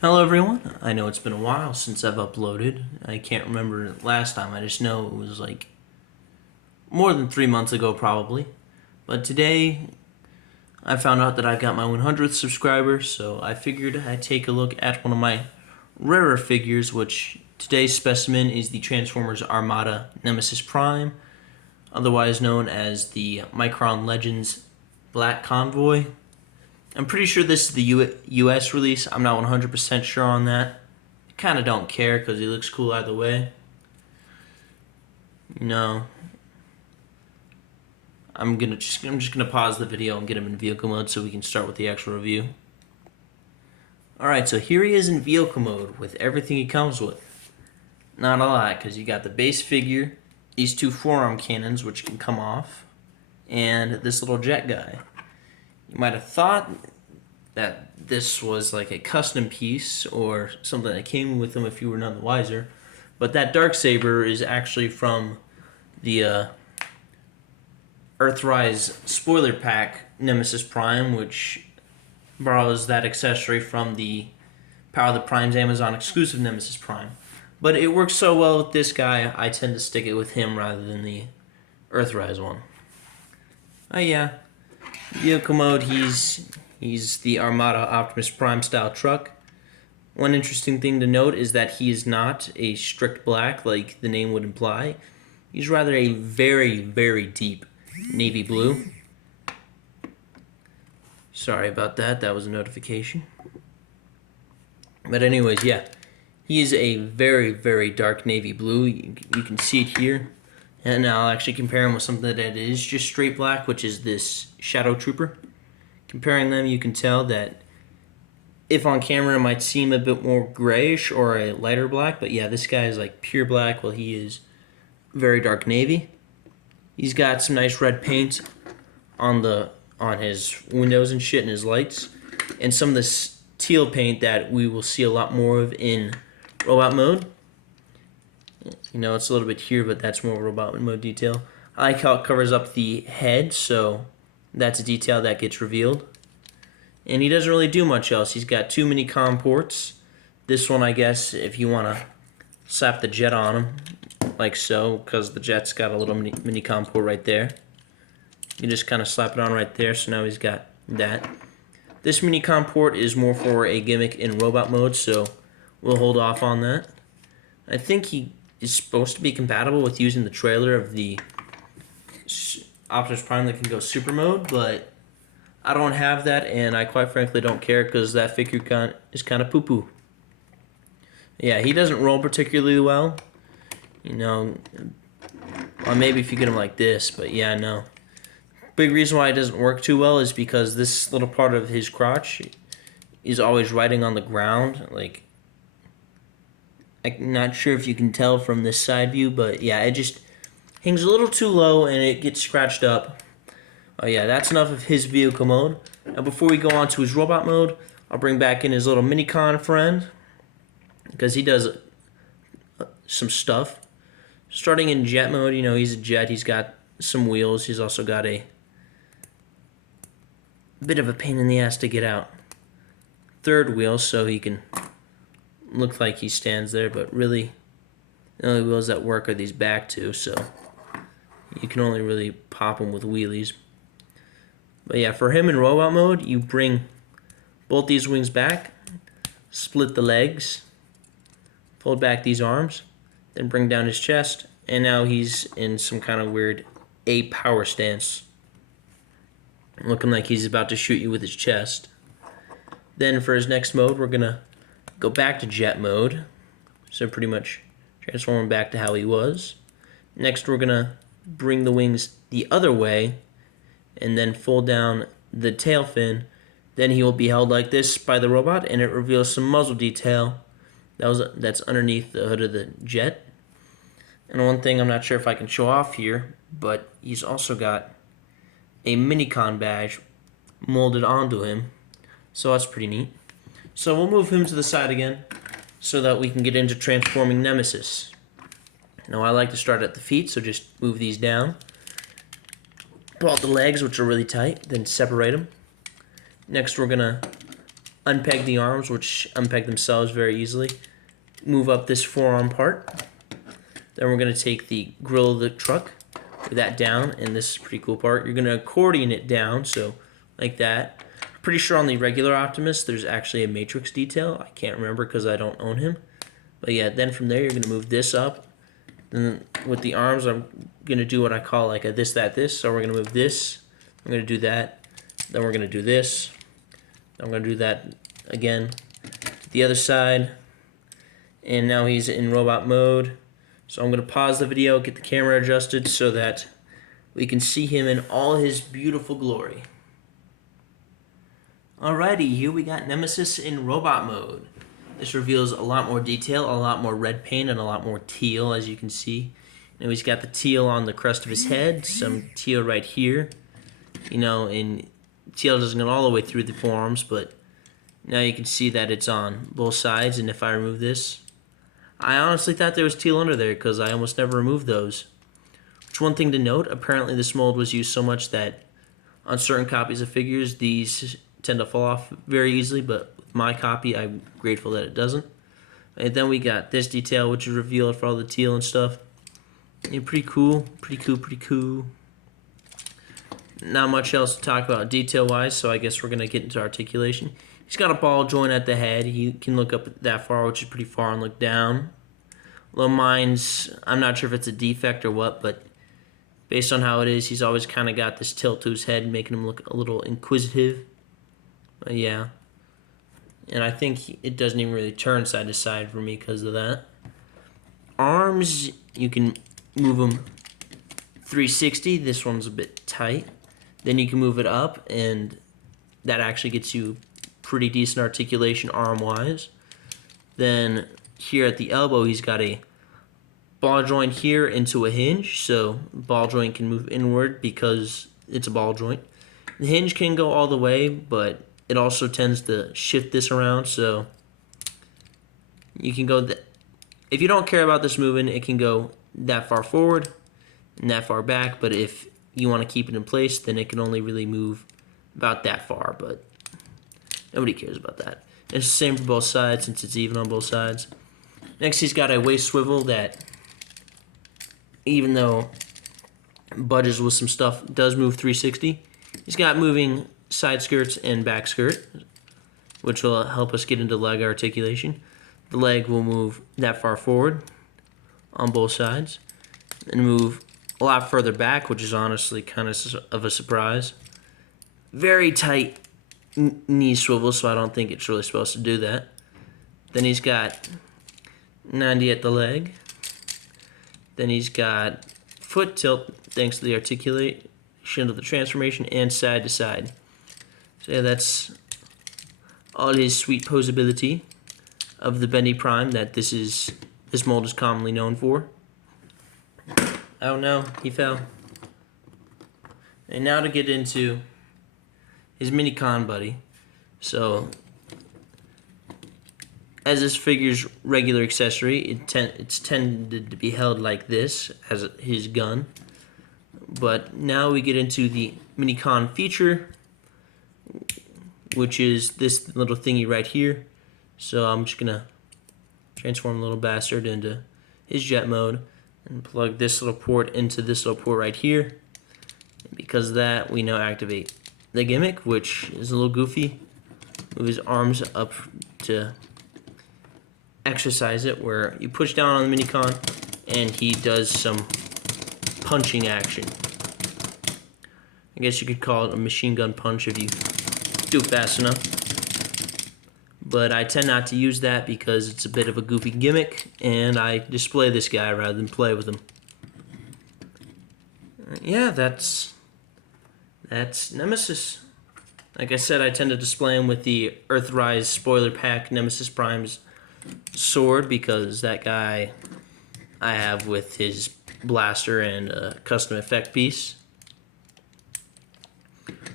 Hello everyone. I know it's been a while since I've uploaded. I can't remember last time. I just know it was like more than 3 months ago probably. But today I found out that I got my 100th subscriber, so I figured I'd take a look at one of my rarer figures, which today's specimen is the Transformers Armada Nemesis Prime, otherwise known as the Micron Legends Black Convoy. I'm pretty sure this is the US release. I'm not 100% sure on that. I kind of don't care because he looks cool either way. No. I'm just gonna pause the video and get him in vehicle mode so we can start with the actual review. Alright, so here he is in vehicle mode with everything he comes with. Not a lot, because you got the base figure, these two forearm cannons which can come off, and this little jet guy. You might have thought that this was like a custom piece or something that came with him if you were none the wiser, but that Darksaber is actually from the Earthrise spoiler pack Nemesis Prime, which borrows that accessory from the Power of the Prime's Amazon exclusive Nemesis Prime. But it works so well with this guy, I tend to stick it with him rather than the Earthrise one. Oh yeah, vehicle mode, he's the Armada Optimus Prime style truck. One interesting thing to note is that he is not a strict black like the name would imply. He's rather a very, very deep navy blue. Sorry about that, that was a notification. But anyways, yeah, he is a very, very dark navy blue. You can see it here. And I'll actually compare him with something that is just straight black, which is this Shadow Trooper. Comparing them, you can tell that if on camera it might seem a bit more grayish or a lighter black, but yeah, this guy is like pure black while he is very dark navy. He's got some nice red paint on his windows and shit and his lights, and some of this teal paint that we will see a lot more of in robot mode. You know, it's a little bit here, but that's more robot mode detail. I like how it covers up the head, so that's a detail that gets revealed. And he doesn't really do much else. He's got two mini-com ports. This one, I guess, if you want to slap the jet on him, like so, because the jet's got a little mini-com port right there. You just kind of slap it on right there, so now he's got that. This mini-com port is more for a gimmick in robot mode, so we'll hold off on that. I think he is supposed to be compatible with using the trailer of the Optimus Prime that can go super mode, but I don't have that, and I quite frankly don't care because that figure is kind of poo-poo. Yeah, he doesn't roll particularly well. You know, or maybe if you get him like this, but yeah, no. Big reason why it doesn't work too well is because this little part of his crotch is always riding on the ground. Like, I'm not sure if you can tell from this side view, but yeah, it just hangs a little too low and it gets scratched up. Oh yeah, that's enough of his vehicle mode. Now before we go on to his robot mode, I'll bring back in his little mini-con friend, because he does some stuff. Starting in jet mode, you know, he's a jet, he's got some wheels, he's also got a bit of a pain in the ass to get out. Third wheel, so he can look like he stands there, but really the only wheels that work are these back two, so you can only really pop them with wheelies. But yeah, for him in robot mode, you bring both these wings back, split the legs, fold back these arms, then bring down his chest, and now he's in some kind of weird A power stance, looking like he's about to shoot you with his chest. Then for his next mode, we're gonna go back to jet mode, so pretty much transform him back to how he was. Next, we're gonna bring the wings the other way and then fold down the tail fin. Then he will be held like this by the robot, and it reveals some muzzle detail that's underneath the hood of the jet. And one thing I'm not sure if I can show off here, but he's also got a mini-con badge molded onto him, so that's pretty neat. So we'll move him to the side again so that we can get into transforming Nemesis. Now I like to start at the feet, so just move these down. Pull out the legs, which are really tight, then separate them. Next we're gonna unpeg the arms, which unpeg themselves very easily. Move up this forearm part. Then we're going to take the grill of the truck, put that down, and this is a pretty cool part. You're going to accordion it down, so like that. Pretty sure on the regular Optimus there's actually a matrix detail. I can't remember because I don't own him. But yeah, then from there you're going to move this up. And with the arms, I'm going to do what I call like a this, that, this. So we're going to move this. I'm going to do that. Then we're going to do this. I'm going to do that again. The other side. And now he's in robot mode. So I'm going to pause the video, get the camera adjusted so that we can see him in all his beautiful glory. Alrighty, here we got Nemesis in robot mode. This reveals a lot more detail, a lot more red paint, and a lot more teal, as you can see. Now he's got the teal on the crest of his head, some teal right here. You know, and teal doesn't go all the way through the forearms, but now you can see that it's on both sides, and if I remove this, I honestly thought there was teal under there because I almost never remove those. Which, one thing to note, apparently this mold was used so much that on certain copies of figures, these tend to fall off very easily, but with my copy, I'm grateful that it doesn't. And then we got this detail, which is revealed for all the teal and stuff. Yeah, pretty cool, pretty cool, pretty cool. Not much else to talk about detail-wise, so I guess we're going to get into articulation. He's got a ball joint at the head. He can look up that far, which is pretty far, and look down. Low mine's, I'm not sure if it's a defect or what, but based on how it is, he's always kind of got this tilt to his head, making him look a little inquisitive. But yeah. And I think it doesn't even really turn side to side for me because of that. Arms, you can move them 360. This one's a bit tight. Then you can move it up, and that actually gets you pretty decent articulation arm-wise. Then here at the elbow, he's got a ball joint here into a hinge, so ball joint can move inward because it's a ball joint. The hinge can go all the way, but it also tends to shift this around, so you can go if you don't care about this moving, it can go that far forward and that far back, but if you want to keep it in place, then it can only really move about that far, but nobody cares about that. It's the same for both sides since it's even on both sides. Next, he's got a waist swivel that, even though budges with some stuff, does move 360. He's got moving side skirts and back skirt, which will help us get into leg articulation. The leg will move that far forward on both sides and move a lot further back, which is honestly kind of a surprise. Very tight knee swivel, so I don't think it's really supposed to do that. Then he's got 90 at the leg. Then he's got foot tilt thanks to the articulation of the transformation and side to side. So yeah, that's all his sweet posability of the Bendy Prime that this mold is commonly known for. Oh no, he fell. And now to get into his Minicon buddy. So, as this figure's regular accessory, it's tended to be held like this as his gun. But now we get into the Minicon feature, which is this little thingy right here. So I'm just gonna transform the little bastard into his jet mode and plug this little port into this little port right here. And because of that, we now activate the gimmick, which is a little goofy. Move his arms up to exercise it, where you push down on the Minicon and he does some punching action. I guess you could call it a machine gun punch if you do it fast enough. But I tend not to use that because it's a bit of a goofy gimmick, and I display this guy rather than play with him. Yeah, that's Nemesis. Like I said, I tend to display him with the Earthrise spoiler pack Nemesis Prime's sword because that guy I have with his blaster and a custom effect piece.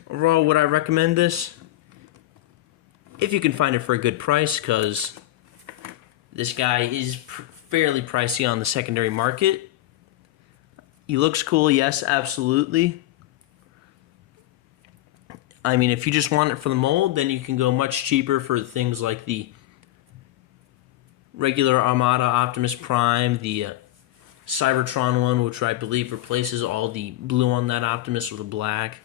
Overall, would I recommend this? If you can find it for a good price, because this guy is fairly pricey on the secondary market. He looks cool, yes, absolutely. I mean, if you just want it for the mold, then you can go much cheaper for things like the regular Armada Optimus Prime, the Cybertron one, which I believe replaces all the blue on that Optimus with a black.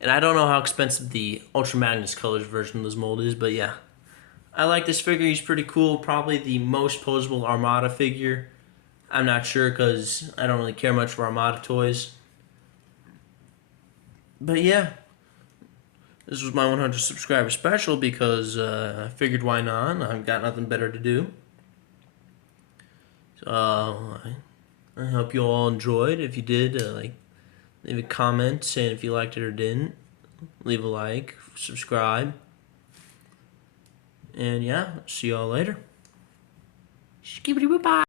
And I don't know how expensive the Ultra Magnus Colors version of this mold is, but yeah. I like this figure. He's pretty cool. Probably the most posable Armada figure. I'm not sure because I don't really care much for Armada toys. But yeah, this was my 100 subscriber special because I figured why not? I've got nothing better to do. So I hope you all enjoyed. If you did, leave a comment saying if you liked it or didn't. Leave a like, subscribe. And yeah, see y'all later. Skibbity-boo-bye.